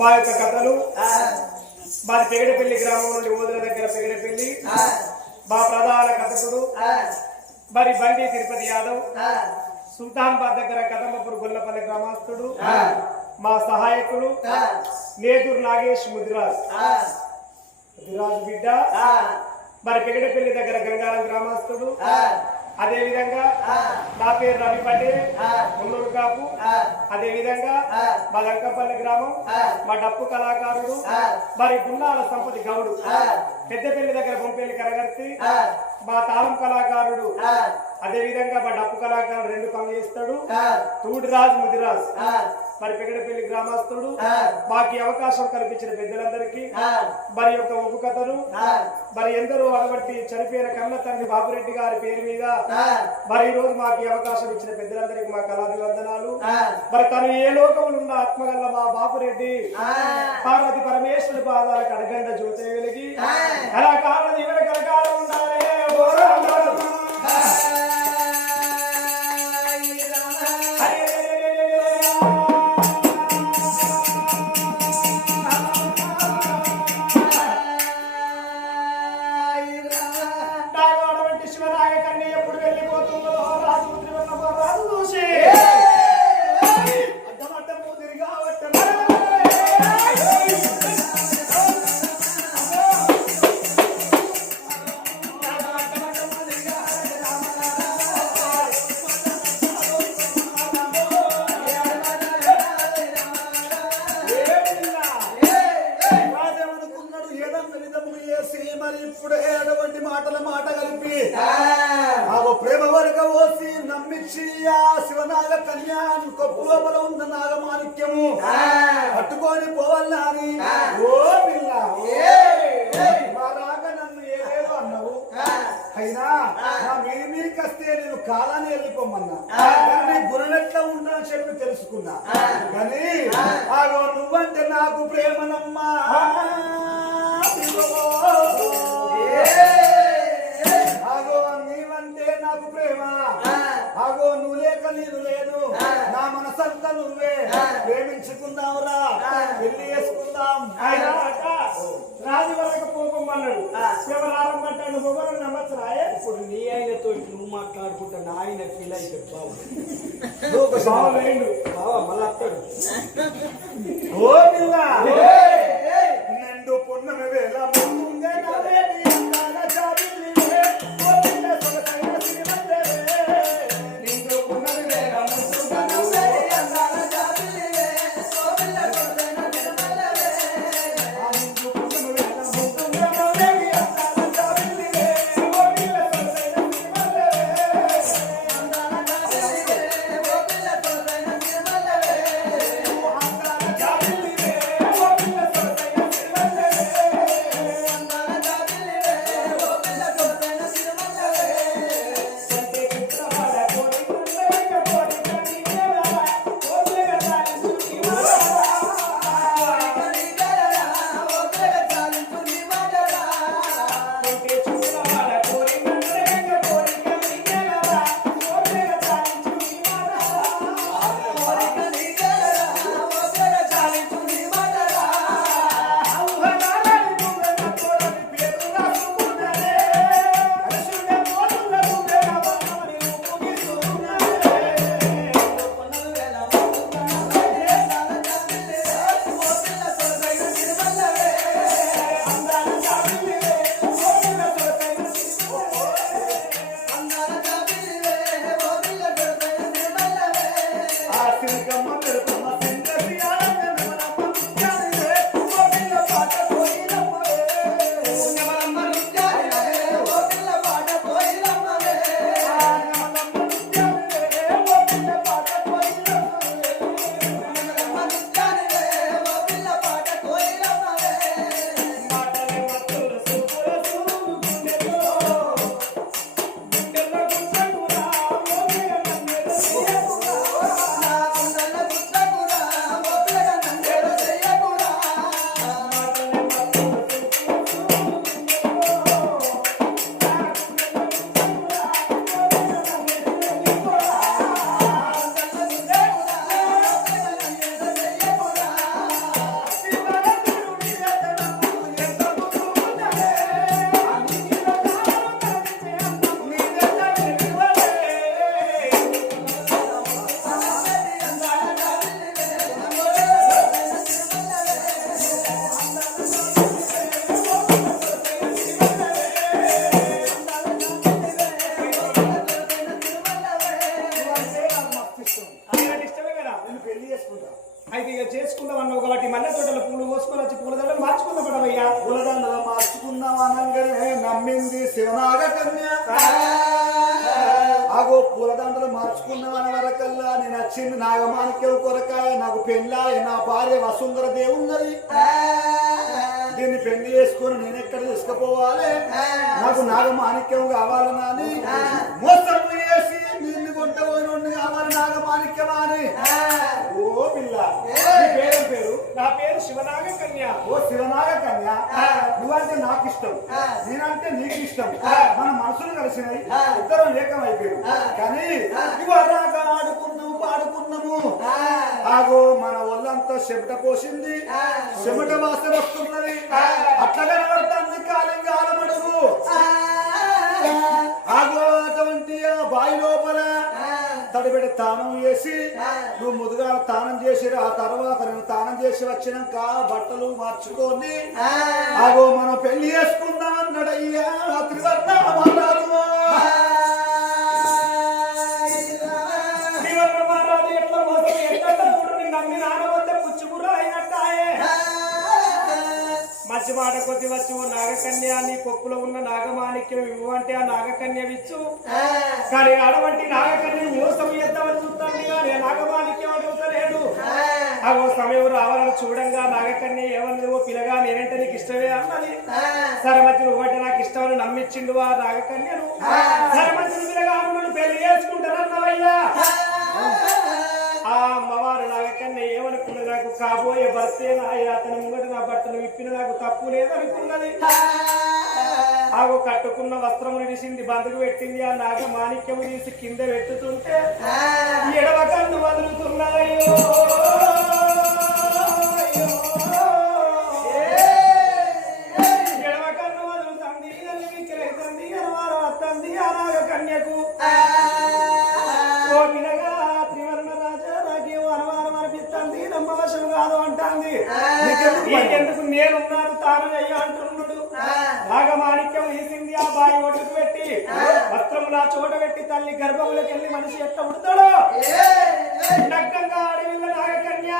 మా యొక్క కథలు. మాది పెగడపల్లి గ్రామం నుండి ఊదల దగ్గర పెగడపల్లి. మా ప్రధాన కథకుడు. మరి బండి తిరుపతి యాదవ్. సుల్తాన్బాద్ దగ్గర కదమ్మపూర్ గొల్లపల్లి గ్రామస్తుడు మా సహాయకుడు. నేతూరు నాగేష్ ముదిరాజ్. ముదిరాజ్ బిడ్డ. మరి పెగడపల్లి దగ్గర గంగారం గ్రామస్తుడు అదే విధంగా నా పేరు రవి పటేల్ మున్నూరు కాపు. అదే విధంగా మా లంకపల్లి గ్రామం మా డప్పు కళాకారుడు మరి గున్నాల సంపతి గౌడు. పెద్దపల్లి దగ్గర బొంపెల్లి కరగర్తి మా తాళం కళాకారుడు. అదే విధంగా మా డప్పు కళాకారుడు రెండు పనులు చేస్తాడు. తూడిరాజు ముదిరాజ్. మరి పెగడపల్లి గ్రామస్తుడు. మాకు అవకాశం కల్పించిన పెద్దలందరికీ. మరి యొక్క ఒగ్గు కథను మరి ఎందరో అడబట్టి చనిపోయిన కన్న తండ్రి బాబురెడ్డి గారి పేరు మీద. మరి ఈ రోజు మాకు అవకాశం ఇచ్చిన పెద్దలందరికీ మా కళాభివందనాలు. మరి తను ఏ లోకములు ఉన్న ఆత్మగల్ల మా బాపురెడ్డి పార్వతి పరమేశ్వరుడి పాదాలకు అడగండ జ్యోతి వెలిగి. అలా కాలం ఇవర కలకాలం ఉండాలి ఆ శివనాగ కన్యాన్ కొప్పు లోపల ఉన్న నాగమాణిక్యము పట్టుకొని పోవాలని ఓ పిల్ల రాక నన్ను ఏదేదో అన్నావు? అయినా నా మీది మీదకి వస్తే నేను కాలాన్ని వెళ్ళిపోమన్నా కానీ గుణనెట్లా ఉందని చెప్పి తెలుసుకున్నా. కానీ నువ్వంటే నాకు ప్రేమనమ్మా. నువ్వే. ప్రేమించుకుందాంరా. పెళ్ళి చేసుకుందాం. రాజు వరకు పోకమన్నాడు శివరారంటాడు మొగలు నమ్మచ్చురాయే? ఇప్పుడు నీ ఆయనతో నువ్వు మాట్లాడుకుంటా నా ఆయన ఫీల్ అయితే బాబు బావా మళ్ళీ వస్తాడు ఓ పిల్ల పెళ్ళి చేసుకుంటాం. అయితే ఇక చేసుకుందాం ఒకటి కాబట్టి మల్లె తోటల పూలు కోసుకొని వచ్చి పూల దండలు మార్చుకుందాం పడవయ్యా పూల దండలు మార్చుకుందాం అనగానే నమ్మింది శివనాగ కన్యాగో పూల దండలు మార్చుకుందాం అనే వరకల్లా నేను వచ్చింది నాగమానిక్యం కొరక నాకు పెళ్ళాయి నా భార్య వసుంధర దేవున్నది దీన్ని పెళ్ళి చేసుకొని నేను ఎక్కడ తీసుకుపోవాలి? నాకు నాగమానిక్యం కావాలన్నా మోసం చేసి నిన్ను కొట్టబోయిన కావాలి నాగమాణిక్యమా అని ఓ పిల్ల. నీ పేరేం పేరు? నా పేరు శివనాగ కన్య ఓ శివనాగ కన్య నువ్వంటే నాకు ఇష్టం నేనంటే నీకు ఇష్టం మన మనసులు కలిసినాయి ఇద్దరం ఏకమైపోయారు కానీ ఇవరాగా ఆడుకున్నాము పాడుకున్నాము. ఆగో మన ఒళ్ళంతా చెమట పోసింది. చెమట వాసన వస్తున్నది. అట్లా కనబడుతుంది కాలం కాలమడుగు ఆగో అటువంటి ఆ బావి లోపల తడిబెడి తానం చేసి నువ్వు ముదుగా తానం చేసి ఆ తర్వాత నేను తానం చేసి వచ్చినాక బట్టలు మార్చుకొని ఆగో మనం పెళ్ళి చేసుకుందాం అన్నాడయ్యా త్రివర్ణ మంచి మాట కొద్ది వచ్చి నాగకన్య నీ కొప్పులో ఉన్న నాగమాణిక్యం ఇవ్వంటే ఆ నాగకన్య విచ్చు. కానీ అడవంటి నాగకన్య మోసం చేద్దామని చూస్తాను కానీ నాగమాణిక్యం అడుగుతలేడు ఆ. ఓ సమయం రావాలని చూడంగా నాగకన్య ఏమన్నది? ఓ పిల్లగా నేనంటే నీకు ఇష్టమే అన్నది. సరే మంచి నువ్వంటే నాకు ఇష్టమని నమ్మిచ్చిండు ఆ నాగకన్యను. సరే మంచి పిల్లగా పెళ్ళి చేసుకుంటానన్నవయ్యా. ఆ అమ్మవారు నాగకన్నా ఏమనుకున్నది నాకు కాబోయే భర్తే నాయ అతని ముంగట నా బట్టలు విప్పిన నాకు తప్పు లేదనుకున్నది. ఆగు కట్టుకున్న వస్త్రము నిడిసింది బంధుకు పెట్టింది ఆ నాగ మాణిక్యము తీసి కింద పెట్టుతుంటే నీకెందుకు నేనున్నాను తాను అయ్యా అంటున్నాడు. నాగమాణిక్యం తీసింది ఆ బాయి ఒడ్డుకు పెట్టి వస్త్రములా చోట పెట్టి తల్లి గర్భములకు వెళ్ళి మనిషి ఎట్లా ఉడతాడో? అడవిల్ల నాగకన్య.